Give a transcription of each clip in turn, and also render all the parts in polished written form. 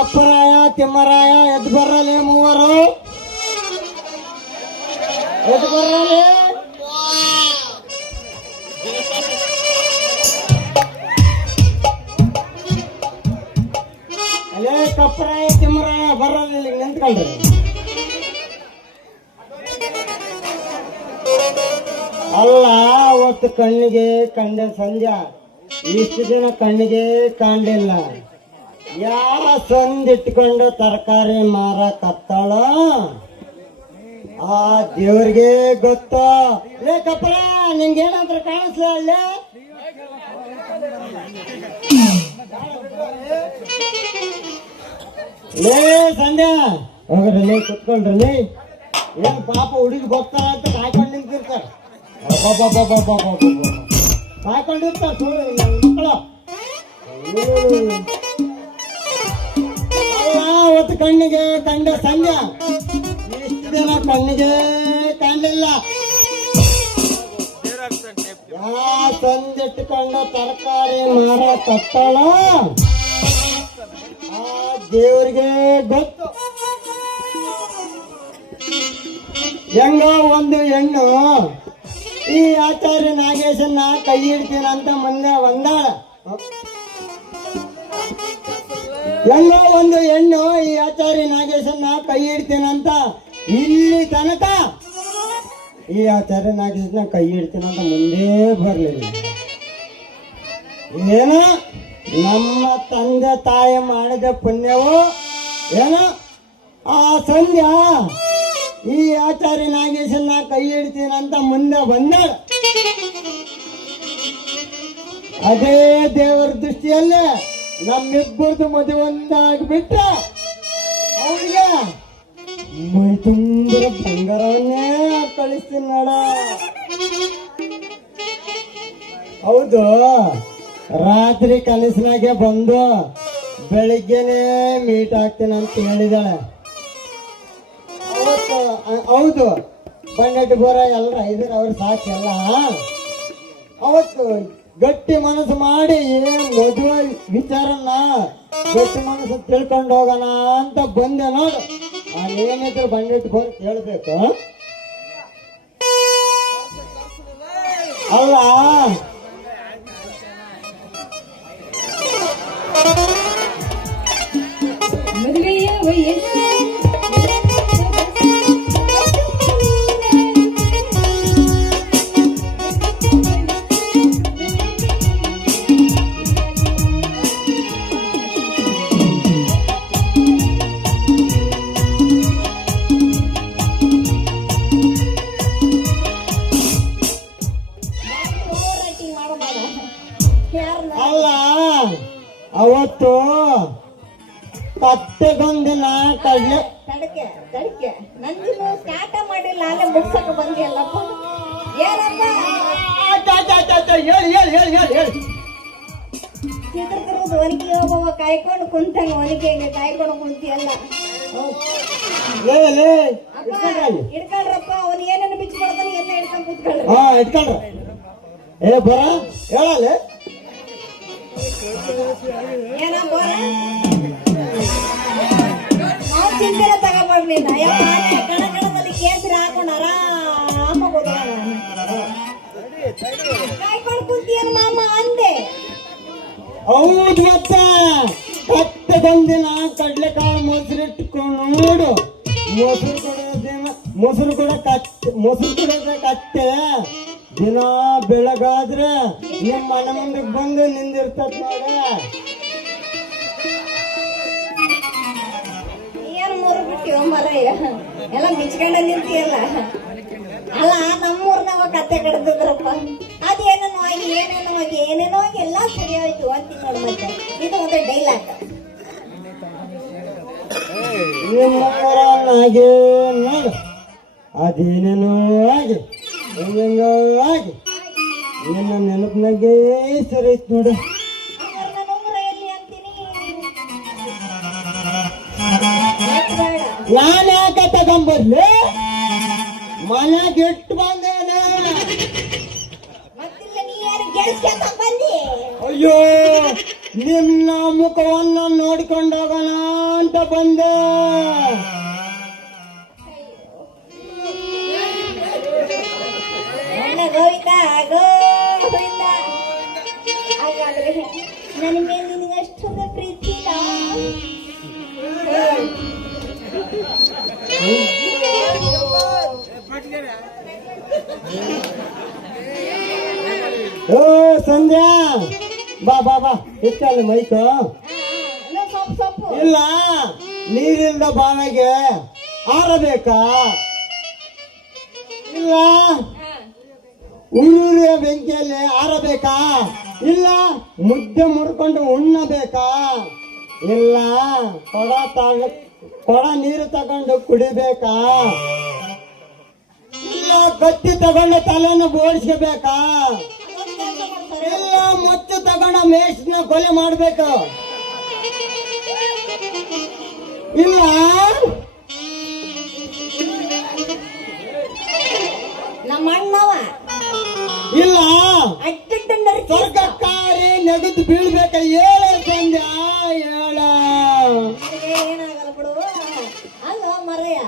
ಕಪ್ಪರಾಯ ತಿಮ್ಮರಾಯ ಎದ್ದು ಬರ್ರಲಿ ಮೂವರು ಎದ್ದು ಬರ್ರಲಿ. ಅಲ್ಲೇ ಕಪ್ಪರಾಯ ತಿಮ್ಮರಾಯ ಬರ್ರಲಿ ಇಲ್ಲಿ ನಿಂತ್ಕೊಳ್ರಿ. ಅಲ್ಲ ಅವತ್ತು ಕಣ್ಣಿಗೆ ಕಂಡೆ ಸಂಜೆ, ಇಷ್ಟು ದಿನ ಕಣ್ಣಿಗೆ ಕಾಣಲಿಲ್ಲ. ಯಾರ ಸಂದಿಟ್ಕೊಂಡು ತರಕಾರಿ ಮಾರಕತ್ತಾಳ ಆ ದೇವ್ರಿಗೆ ಗೊತ್ತ. ಲೇ ಕಪ್ಪರ ನಿಂಗೇನಂತ ಕಾಣಿಸ್ಲ ಅಲ್ಲೇ? ಲೇ ಸಂಧ್ಯಾ ಹೋಗ್ರಿ ಕುತ್ಕೊಳ್ರಿ. ಏನ್ ಪಾಪ ಹುಡುಗಿ ಬರ್ತಾರ ಅಂತ ಕಾಯ್ಕೊಂಡು ನಿಂತಿರ್ತಾರ, ಕಾಯ್ಕೊಂಡಿರ್ತಾರ ಮಕ್ಕಳು. ಅವತ್ತು ಕಣ್ಣಿಗೆ ಕಂಡ ಸಂಜೆ, ಇಷ್ಟು ದಿನ ಕಣ್ಣಿಗೆ ಕಾಣಲಿಲ್ಲ. ಸಂದಿಟ್ಕೊಂಡು ತರಕಾರಿ ಮಾರ ಕತ್ತಾಳ ಆ ದೇವ್ರಿಗೆ ಗೊತ್ತು. ಹೆಂಗ ಒಂದು ಹೆಣ್ಣು ಈ ಆಚಾರ್ಯ ನಾಗೇಶನ್ನ ಕೈ ಹಿಡ್ತೀನಂತ ಮುಂದೆ ಒಂದಾಳ. ಹೆಂಗ ಒಂದು ಹೆಣ್ಣು ಈ ಆಚಾರ್ಯ ನಾಗೇಶನ್ನ ಕೈ ಹಿಡ್ತೀನಂತ ಇಲ್ಲಿ ತನಕ ಈ ಆಚಾರ್ಯ ನಾಗೇಶನ್ನ ಕೈ ಹಿಡ್ತೀನಂತ ಮುಂದೆ ಬರ್ಲಿಲ್ಲ. ಏನೋ ನಮ್ಮ ತಂದೆ ತಾಯಿ ಮಾಡಿದ ಪುಣ್ಯವು ಏನೋ ಆ ಸಂಧ್ಯಾ ಈ ಆಚಾರ್ಯ ನಾಗೇಶನ್ನ ಕೈ ಹಿಡ್ತೀನಂತ ಮುಂದೆ ಬಂದಾಳ. ಅದೇ ದೇವರ ದೃಷ್ಟಿಯಲ್ಲೇ ನಮ್ಮಿಬ್ಬರದು ಮದುವೆ ಒಂದಾಗ್ಬಿಟ್ಟ ಅವ್ರಿಗೆ ಮೈ ತುಂಬ ಬಂಗಾರವನ್ನೇ ಕಳಿಸ್ತೀನಿ ನೋಡ. ಹೌದು, ರಾತ್ರಿ ಕನಸಿನಾಗೆ ಬಂದು ಬೆಳಿಗ್ಗೆನೆ ಮೀಟ್ ಆಗ್ತೀನಂತ ಹೇಳಿದಾಳೆ. ಹೌದು, ಬಂಡಟ್ಟು ಬೋರ ಎಲ್ಲರ ಇದ್ರ ಅವ್ರು ಸಾಕೆಲ್ಲ. ಅವತ್ತು ಗಟ್ಟಿ ಮನಸ್ಸು ಮಾಡಿ ಮದುವೆ ವಿಚಾರನ ಗಟ್ಟಿ ಮನಸ್ಸು ತಿಳ್ಕೊಂಡು ಹೋಗೋಣ ಅಂತ ಬಂದೆ ನೋಡು. ಏನಿದ್ರು ಬಂಡಿಟ್ಟು ಬೋರ್ ಕೇಳ್ಬೇಕು ಅಲ್ಲ. ಅಲ್ಲ ಅವತ್ತು ಕತ್ತೆಗೊಂದಿನ ಕಡ್ಲೆ ತಡಕೆ ತಡಕೆ ನಂದಿನ ಸ್ಟಾರ್ಟ ಮಾಡಿಲ್ಲ, ಅಲ್ಲೇ ಮುಗ್ಸಕ ಬಂದಿಯಲ್ಲಪ್ಪ. ಏನಪ್ಪ ಹೇಳಿ ಹೇಳಿ ಹೇಳಿ ಹೇಳಿ ಹೇಳಿ. ಚಿತ್ರದುರ್ಗದ ಒನಕೆ ಹೋಗುವ ಕಾಯ್ಕೊಂಡು ಕುಂತಂಗ ಒನಕೆಗೆ ಕಾಯ್ಕೊಂಡು ಕುಂತಿಯಲ್ಲ. ಇಡ್ಕೊಳ್ರಪ್ಪ, ಅವನು ಏನೇನು ಬಿಚ್ಚಿ ಕೊಡ್ತಾನೆ ಎಲ್ಲ ಹಿಡ್ಕೊಂಡು ಕೂತ್ಕೊಳ್ರಿ. ಇಟ್ಕೊಳ್ರ. ಏ ಬರ ಹೇಳಲ್ಲ ಏನಪ್ಪ ನಾವು ಚಿಂತೆನ ತಗೋಬಾರ್ಲಿಲ್ಲ. ಕಣಕಣದಲ್ಲಿ ಕೇಸರಿ ಹಾಕೊಂಡು ಆರಾಮ ಕಾಯ್ಕೊಂಡು ಕುಂತಿಯನ್ ಮಾಮ ಅಂದೆ. ಹೌದು, ಮತ್ತೆ ಕತ್ತೆ ಬಂದಿನ ಕಡ್ಲೆಕಾಳು ಮೊಸರು ಇಟ್ಕೊಂಡು ನೋಡು. ಮೊಸರು ಕೂಡ ಕತ್ತೆ ದಿನ ಬೆಳಗಾದ್ರೆ ನಿಮ್ಮ ಮನೆ ಮುಂದಕ್ಕೆ ಬಂದು ನಿಂದಿರ್ತದ ನೋಡ. ಏನು ಮೂರು ಬಿಟ್ಟಿವ ಮರಯ್ಯ ಎಲ್ಲ ಬಿಚ್ಕೊಂಡ ನಿಂತಿಯಲ್ಲ. ಅಲ್ಲ ನಮ್ಮೂರ್ನವ ಕತ್ತೆ ಕಡ್ದಿದ್ರಪ್ಪ. ಅದೇನೇನೋ ಆಗಿ ಏನೇನೋ ಆಗಿ ಏನೇನೋ ಆಗಿ ಎಲ್ಲ ಸರಿ ಹೋಯ್ತು ಅಂತ ನೋಡು. ಮತ್ತೆ ಇದು ಒಂದು ಡೈಲಾಗ್. ಹಾಗೆ ನೋಡು, ಅದೇನೇನೋ ಆಗಿ ಹೆಂಗೋ ಆಗಿ ನಿನ್ನ ನೆನಪಿನಾಗೆ ಸರಿ ಐತ್ ನೋಡು. ನಾನು ಯಾಕೆ ತಗೊಂಬರ್ಲಿ? ಮನೆಗೆ ಇಟ್ಟು ಬಂದೇನ. ಮತ್ತಿಲ್ಲ ನೀ ಯಾರು ಗೆಲ್ಸ್ಕೊಂತ ಬಂದಿ? ಅಯ್ಯೋ ನಿನ್ನ ಮುಖವನ್ನು ನೋಡಿಕೊಂಡೋಗೋಣ ಅಂತ ಬಂದೆ. ನನ್ನ ಗೋವಿಂದ ಗೋವಿಂದ. ಹಾಗಾದ್ರೆ ನನ್ನ ಮೇಲೆ ನಿನಗೆ ಅಷ್ಟೊಂದು ಪ್ರೀತಿ ಇಲ್ಲ? ಓ ಸಂಧ್ಯಾ, ಬಾ ಬಾ ಬಾ, ಇಷ್ಟಲ್ಲ ಮೈಕ್. ಸೊಪ್ಪು ಸೊಪ್ಪು ಇಲ್ಲ, ನೀರಿಲ್ದ ಬಾವಿಗೆ ಆರಬೇಕಾ? ಇಲ್ಲ, ಉರುಳಿಯ ಬೆಂಕಿಯಲ್ಲಿ ಆರಬೇಕಾ? ಇಲ್ಲ, ಮುದ್ದೆ ಮುರ್ಕೊಂಡು ಉಣ್ಣಬೇಕಾ? ಇಲ್ಲ, ಕೊಡ ನೀರು ತಗೊಂಡು ಕುಡಿಬೇಕಾ? ಇಲ್ಲ, ಕತ್ತಿ ತಗೊಂಡು ತಲೆಯನ್ನು ಬೋಡಿಸ್ಕೋಬೇಕಾ? ಇಲ್ಲ, ಮುಚ್ಚು ತಗೊಂಡು ಮೇಷ್ನ ಕೊಲೆ ಮಾಡ್ಬೇಕು? ಇಲ್ಲ, ನಮ್ಮ ಅಣ್ಣವ ಇಲ್ಲ, ಅಡ್ಡ ಸ್ವರ್ಗಕ್ಕಾರಿ ನೆಗೆದು ಬೀಳ್ಬೇಕ? ಹೇಳ ಸಂಧ್ಯಾ, ಹೇಳ. ಏನಾಗಲ್ಲ ಬಿಡು. ಅಲ್ಲ ಮರಯ್ಯ,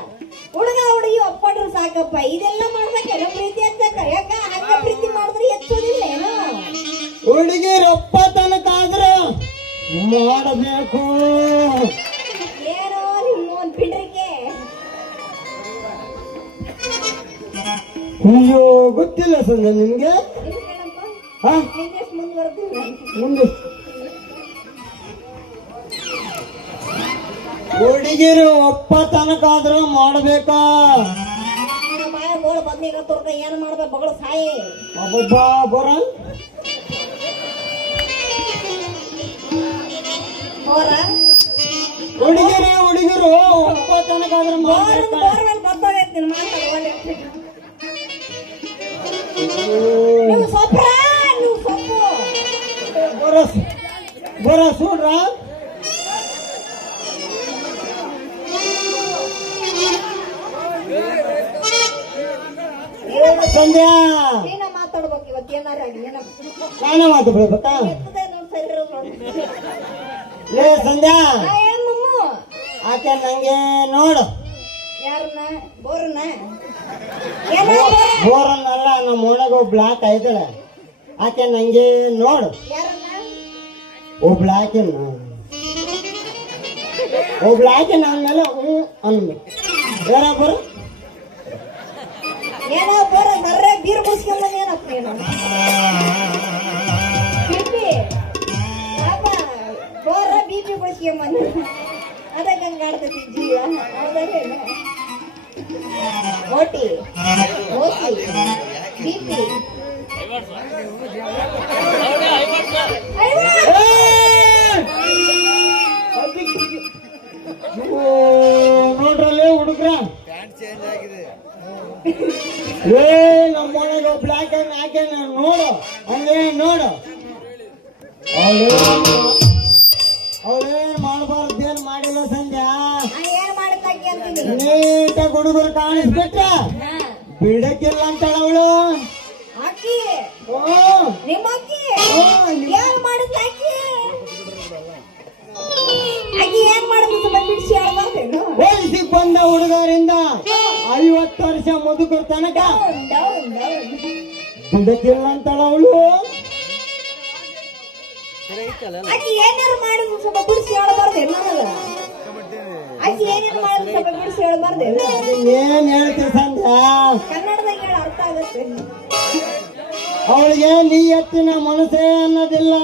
ಹುಡುಗ ಹುಡುಗಿ ಒಪ್ಕೊಂಡ್ರು ಸಾಕಪ್ಪ. ಇದೆಲ್ಲ ಮಾಡ್ಬೇಕೇನೋ ಪ್ರೀತಿ ಹಚ್ಚಕ್ಕ? ಯಾಕ ಹಂಗ ಪ್ರೀತಿ ಮಾಡಿದ್ರೆ ಎಚ್ಚೋದಿಲ್ಲ ಏನೋ? ಹುಡುಗಿರು ಒಪ್ಪ ತನಕ ಆದ್ರೂ ಮಾಡಬೇಕು. ಏನೋ ನಿಮ್ಮ ಒಂದ್ ಪಿಂಡ್ರಿಕೆ. ಅಯ್ಯೋ, ಗೊತ್ತಿಲ್ಲ ಸಂಧ್ಯಾ ನಿಮ್ಗೆ? ಹಾ, ಮುಂದುವರೆದಿಲ್ಲ. ಮುಂದೆ ಹುಡುಗಿರು ಒಪ್ಪ ತನಕ ಆದ್ರೂ ಮಾಡಬೇಕಾ? ಬಾಯ ಗೋಳ ಬದ್ನಿಗ ತುರ್ದ ಏನ್ ಮಾಡ್ಬೇಕು? ಬಗಳು ಸಾಯಿ ಒಬ್ಬೊಬ್ಬ ಬರ ಹೋರ ಹುಡುಗಿರು ಒಪ್ಪ ತನಕ ಆದ್ರೂ ಮಾಡಬೇಕಾ? ಬೋರ್ವೆಲ್ ಬರ್ತದೈತಿ ನಿನ್ ಮಾತಾಡ. ನೀವು ಸೊಪ್ರ, ನೀವು ಸೊಪ್ಪು ಬರ ಸೂಡ್ರ. ಸಂಧ್ಯಾ, ನೀನ ಮಾತಾಡ್ಬೇಕು ಇವತ್ತು. ಏನಾರ ಆಗ್ಲಿ ನಾನೇ ಮಾತಾಡ್ಬೇಕಾ? ಲೇ ಸಂಧ್ಯಾ, ಆಕೆ ನಂಗೆ ನೋಡು. ಯಾರನ್ನ? ಬೋರನ್ನ? ಬೋರನ್ನಲ್ಲ, ನಮ್ಮ ಒಳಗೆ ಬ್ಲಾಕ್ ಐತಳೆ. ಆಕೆ ನಂಗೆ ನೋಡು. ಯಾರನ್ನ? ಒಬ್ಳಾಕೆ ನನ್ಮೇಲೆ ಅನ್ಬೇಕು. ಯಾರಬ್ಬರು ಏನೋ ಬೋರ ಸರ್ರೆ ಬೀರ್ ಮುಸ್ಕೊಂಡ್ ಏನಪ್ಪ ಏನು ಬಿಪಿ ಪಾಪ ಬೋರ ಬಿಪಿ ಮುಸ್ಕೊಂಬಂದ. ಅದಕ್ಕೆ ಹಂಗ ಆಡ್ತೈತಿ ಜೀವ. ಹೌದೇನು? ಓಟಿ ಓಟಿ ಬಿಪಿ ನೋಡ್ರಲ್ಲೇ ಹುಡುಗ್ರ, ಏ ನಮ್ಮ ಒಳಗೆ ಬ್ಲಾಕ್ ಅಂಡ್ ಹಾಕಿ ನೋಡು. ಹಂಗೆ ನೋಡು. ಅವಳೇನ್ ಮಾಡಬಾರ್ದು, ಏನ್ ಮಾಡಿಲ್ಲ ಸಂಧ್ಯಾ. ಏನ್ ಮಾಡುತ್ತಾಕಿ ಅಂತೀನಿ. ನೀಟಾಗಿ ಹುಡುಗರು ಕಾಣಿಸ್ಬಿಟ್ರ ಬಿಡಕ್ಕಿಲ್ಲ ಅಂತಾಳ ಅವಳು. ಆಕಿ ನಿಮ್ಮ ಅಕ್ಕಿ ಏನ್ ಮಾಡುತ್ತಾಕಿ? ಆಕಿ ಏನ್ ಮಾಡುದು ಬಿಡಿಸಿ ಹೇಳ್ಬಾರ್ದೇನು? ವಯಸ್ಸಿಗೆ ಬಂದ ಹುಡುಗರಿಂದ 50 ವರ್ಷ ಮುದುಕರ ತನಕ ಬಿಡಕ್ಕಿಲ್ಲ ಅಂತಾಳ ಅವಳು. ಆಕಿ ಏನಾರು ಮಾಡಿದ್ರು ಸ್ವಲ್ಪ ಬಿಡಿಸಿ ಹೇಳ್ಬಾರ್ದೇನು ನನಗ? ಆಕಿ ಏನೇನು ಮಾಡಿದ್ರು ಸ್ವಲ್ಪ ಬಿಡಿಸಿ ಹೇಳ್ಬಾರ್ದೇನು? ಏನ್ ಹೇಳ್ತೀವಿ ಸಂಧ್ಯಾ? ಕನ್ನಡದಾಗ ಹೇಳ ಅರ್ಥ ಆಗತ್ತೆ. ಅವಳಿಗೆ ನೀ ಎತ್ತಿನ ಮನಸ್ಸೇ ಅನ್ನೋದಿಲ್ಲ.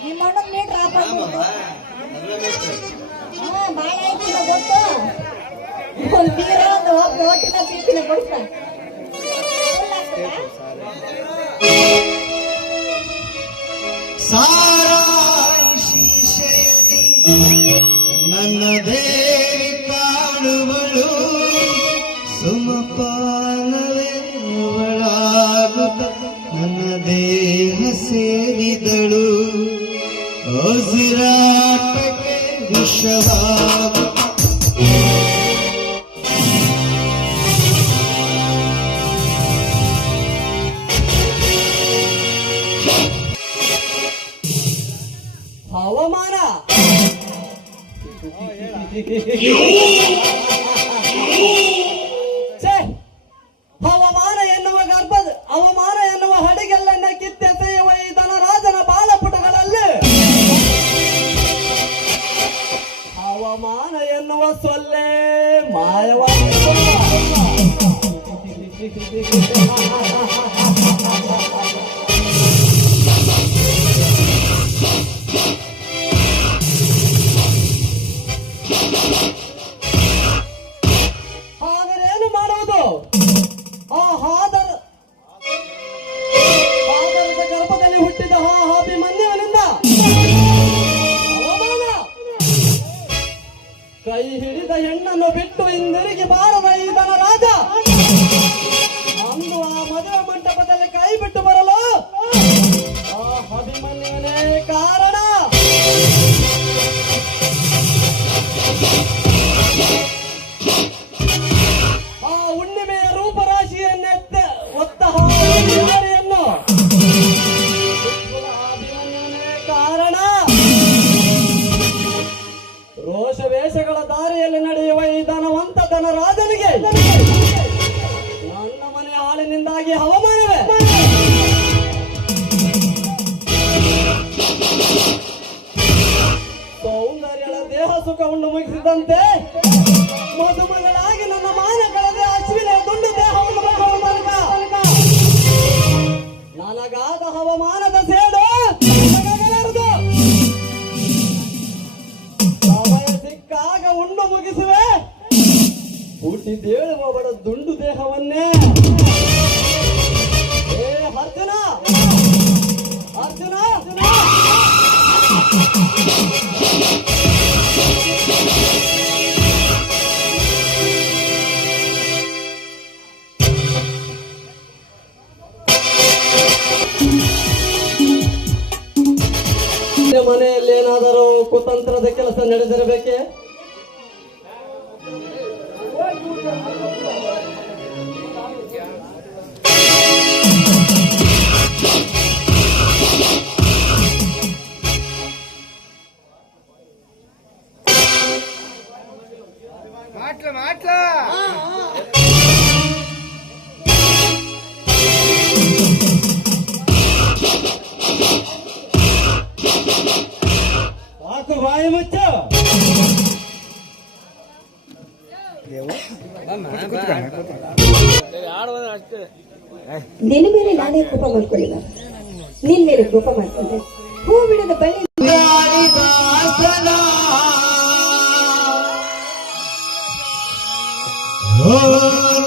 ನಿಮ್ಮ ಅಣ್ಣ ಮೀಟ್ರ್ ಆಫ್ ಬಾಳ ಆಯ್ತು ಗೊತ್ತು ಒಂದು ಬೀರ ಒಂದು ಒಟ್ಟಿನ ಪೀಸಿನ ಕೊಡ್ತ ನನ್ನ ದೇವಿ ಕಾಣುವಳು ಸುಮಪಾನವೇ ಅವಳಾಗುತ್ತ ನನ್ನ ದೇಹ ಸೇರಿದಳು ಉಸಿರಾಟಕ್ಕೆ ವಿಷವಾಗುತ್ತ ಹವಾಮಾನ ಹವಾಮಾನ ಎನ್ನುವ ಗರ್ಭದ ಅವಮಾನ ಎನ್ನುವ ಹಡಿಗೆಲ್ಲನ್ನ ಕಿತ್ತೆಸೆಯುವ ಈ ಧನರಾಜನ ಬಾಲಪುಟಗಳಲ್ಲಿ ಹವಾಮಾನ ಎನ್ನುವ ಸೊಲ್ಲೆ ಮಾಯವಾಗಿ ಹಾಗರೇನು ಮಾಡುವುದು ಆ ಹಾದರದ ಗರ್ಭದಲ್ಲಿ ಹುಟ್ಟಿದ ಅಭಿಮನ್ಯುವಿನಿಂದ ಅವಮಾನ ಕೈ ಹಿಡಿದ ಹೆಣ್ಣನ್ನು ಬಿಟ್ಟು ಹಿಂದಿರುಗಿ ಬಾರದ ಈ ಧನರಾಜ ಅಂದು ಆ ಮದುವೆ ಮಂಟಪದಲ್ಲಿ ಕೈ ಬಿಟ್ಟು ಬರಲು ಆ ಅಭಿಮನ್ಯುವನೇ ಕಾರಣ. ಆ ಹುಣ್ಣಿಮೆಯ ರೂಪರಾಶಿಯನ್ನೆತ್ತ ಒತ್ತ ಹಾರಿಯನ್ನು ಅಭಿಮನ್ಯುವನೇ ಕಾರಣ. ರೋಷ ವೇಷಗಳ ದಾರಿಯಲ್ಲಿ ನಡೆಯುವ ಈ ಧನವಂತ ಧನರಾಜನಿಗೆ ನನ್ನ ಮನೆ ಹಾಳಿನಿಂದಾಗಿ ಹವಾಮಾನವೇ ಸೌಂದರ್ಯದ ದೇಹ ಸುಖವನ್ನು ಮುಗಿಸಿದಂತೆ ಮದುಮಗಳಾಗಿ ನನ್ನ ಮಾನ ಕಳೆದ ಅಶ್ವಿನ ದುಂಡು ದೇಹವನ್ನು ನನಗಾದ ಹವಾಮಾನದ ಸೇಡು ನನಗಾಗಲಾರದು. ಸಮಯ ಸಿಕ್ಕಾಗ ಉಂಡು ಮುಗಿಸುವೆ ಹುಟ್ಟಿದೇಳುವ ಬಡ ದುಂಡು ದೇಹವನ್ನೇ. ಏ ಅರ್ಜುನ ಅರ್ಜುನ ಮನೆಯಲ್ಲಿ ಏನಾದರೂ ಕುತಂತ್ರದ ಕೆಲಸ ನಡೆದಿರಬೇಕೆ? ಸಾಕು ಬಾಯಿ ಮುಚ್ಚ. ನಿನ್ನ ಮೇಲೆ ನಾನೇ ಕೋಪ ಮಾಡ್ಕೊಳ್ಳಿಲ್ಲ, ನಿನ್ ಮೇಲೆ ಕೋಪ ಮಾಡ್ಕೊಂಡೆ. ಹೂ ಬಿಡದ ಬಳ್ಳಿ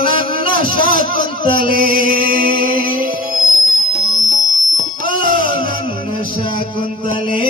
ನನ್ನ ಶಾಕುಂತಲೇ ಶಕುಂತಲೆ